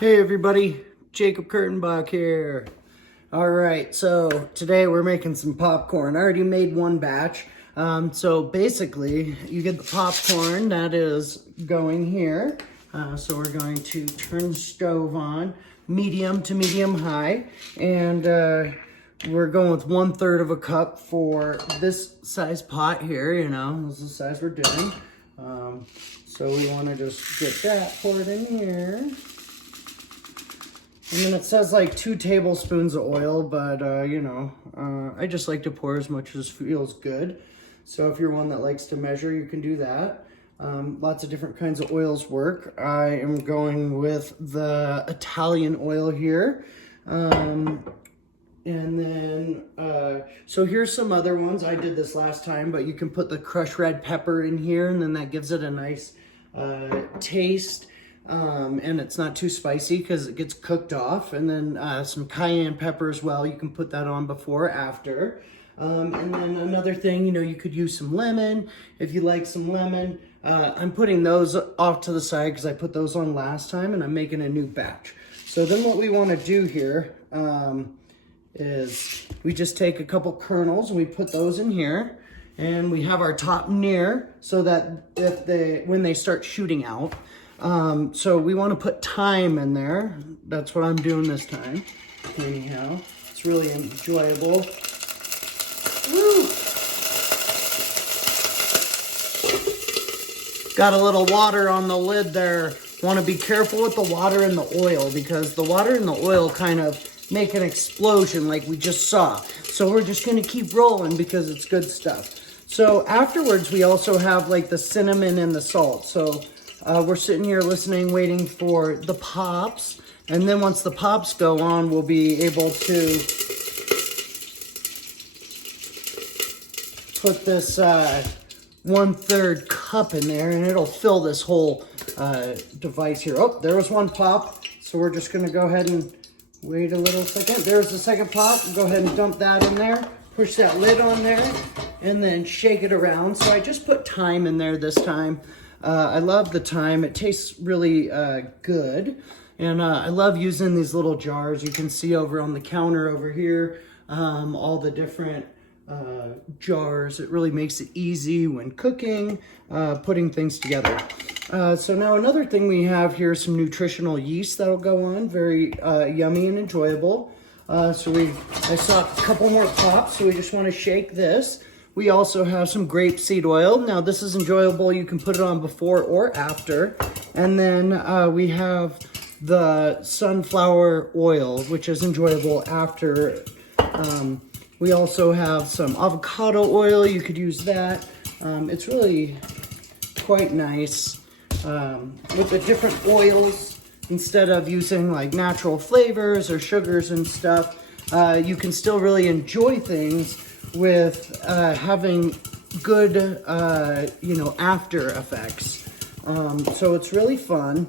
Hey everybody, Jacob Kurtenbach here. All right, so today we're making some popcorn. I already made one batch. So basically, you get the popcorn that is going here. So we're going to turn the stove on, medium to medium high, and we're going with 1/3 of a cup for this size pot here. You know, this is the size we're doing. So we want to just get that poured in here. And then it says like 2 tablespoons of oil, but I just like to pour as much as feels good. So if you're one that likes to measure, you can do that. Lots of different kinds of oils work. I am going with the Italian oil here. And then, so here's some other ones. I did this last time, but you can put the crushed red pepper in here, and then that gives it a nice taste. And it's not too spicy because it gets cooked off. And then some cayenne pepper as well. You can put that on before or after. And then another thing, you could use some lemon if you like some lemon. I'm putting those off to the side because I put those on last time, and I'm making a new batch. So then what we want to do here is we just take a couple kernels and we put those in here. And we have our top near so that when they start shooting out. So we want to put thyme in there. That's what I'm doing this time. Anyhow, it's really enjoyable. Woo! Got a little water on the lid there. Want to be careful with the water and the oil because the water and the oil kind of make an explosion like we just saw. So we're just going to keep rolling because it's good stuff. So afterwards, we also have like the cinnamon and the salt. So we're sitting here listening, waiting for the pops. And then once the pops go on, we'll be able to put this 1/3 cup in there, and it'll fill this whole device here. Oh, there was one pop. So we're just going to go ahead and wait a little second. There's the second pop. Go ahead and dump that in there. Push that lid on there, and then shake it around. So I just put thyme in there this time. I love the thyme. It tastes really good. And I love using these little jars. You can see over on the counter over here, all the different jars. It really makes it easy when cooking, putting things together. So now another thing we have here is some nutritional yeast that'll go on. Very yummy and enjoyable. So I saw a couple more pops, so we just want to shake this. We also have some grapeseed oil. Now this is enjoyable. You can put it on before or after. And then we have the sunflower oil, which is enjoyable after. We also have some avocado oil. You could use that. It's really quite nice with the different oils. Instead of using like natural flavors or sugars and stuff, you can still really enjoy things with having good, after effects. So it's really fun.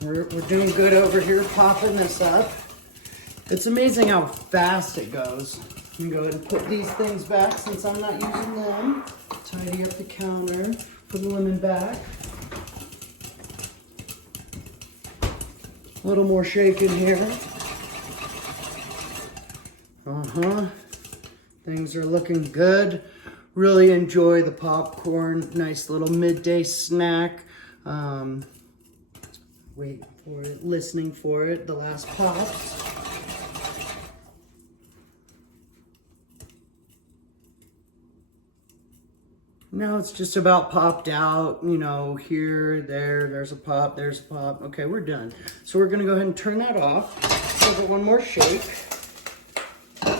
We're doing good over here, popping this up. It's amazing how fast it goes. I'm gonna go ahead and put these things back since I'm not using them. Tidy up the counter, put the lemon back. A little more shaking here. Things are looking good. Really enjoy the popcorn. Nice little midday snack. Waiting for it, listening for it. The last pops. Now it's just about popped out, here, there's a pop, there's a pop. Okay, we're done. So we're gonna go ahead and turn that off. Give it one more shake.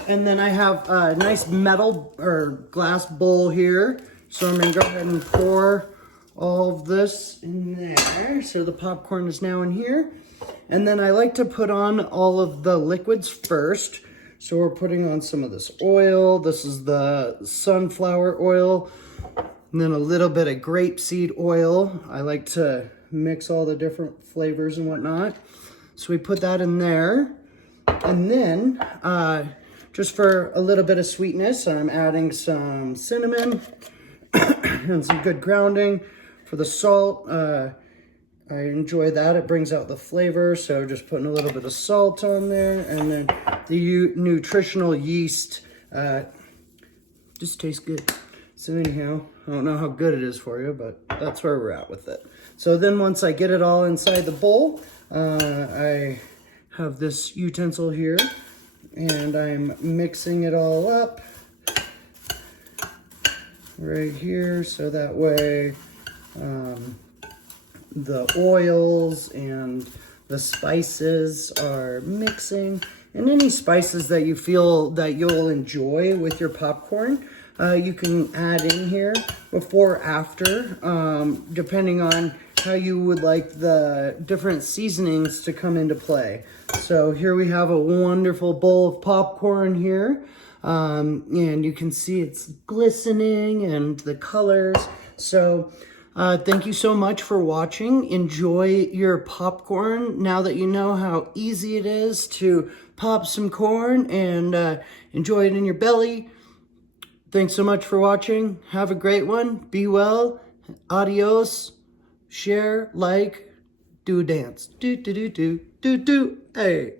And then I have a nice metal or glass bowl here. So I'm gonna go ahead and pour all of this in there. So the popcorn is now in here. And then I like to put on all of the liquids first. So we're putting on some of this oil. This is the sunflower oil. And then a little bit of grapeseed oil. I like to mix all the different flavors and whatnot. So we put that in there. And then, just for a little bit of sweetness, I'm adding some cinnamon and some good grounding. For the salt, I enjoy that. It brings out the flavor. So just putting a little bit of salt on there, and then the nutritional yeast just tastes good. So anyhow, I don't know how good it is for you, but that's where we're at with it. So then once I get it all inside the bowl, I have this utensil here, and I'm mixing it all up right here, so that way the oils and the spices are mixing. And any spices that you feel that you'll enjoy with your popcorn, you can add in here before or after, depending on how you would like the different seasonings to come into play. So here we have a wonderful bowl of popcorn here. And you can see it's glistening and the colors. So thank you so much for watching. Enjoy your popcorn now that you know how easy it is to pop some corn and enjoy it in your belly. Thanks so much for watching. Have a great one. Be well. Adios. Share, like, do a dance. Do, do, do, do, do, do. Hey.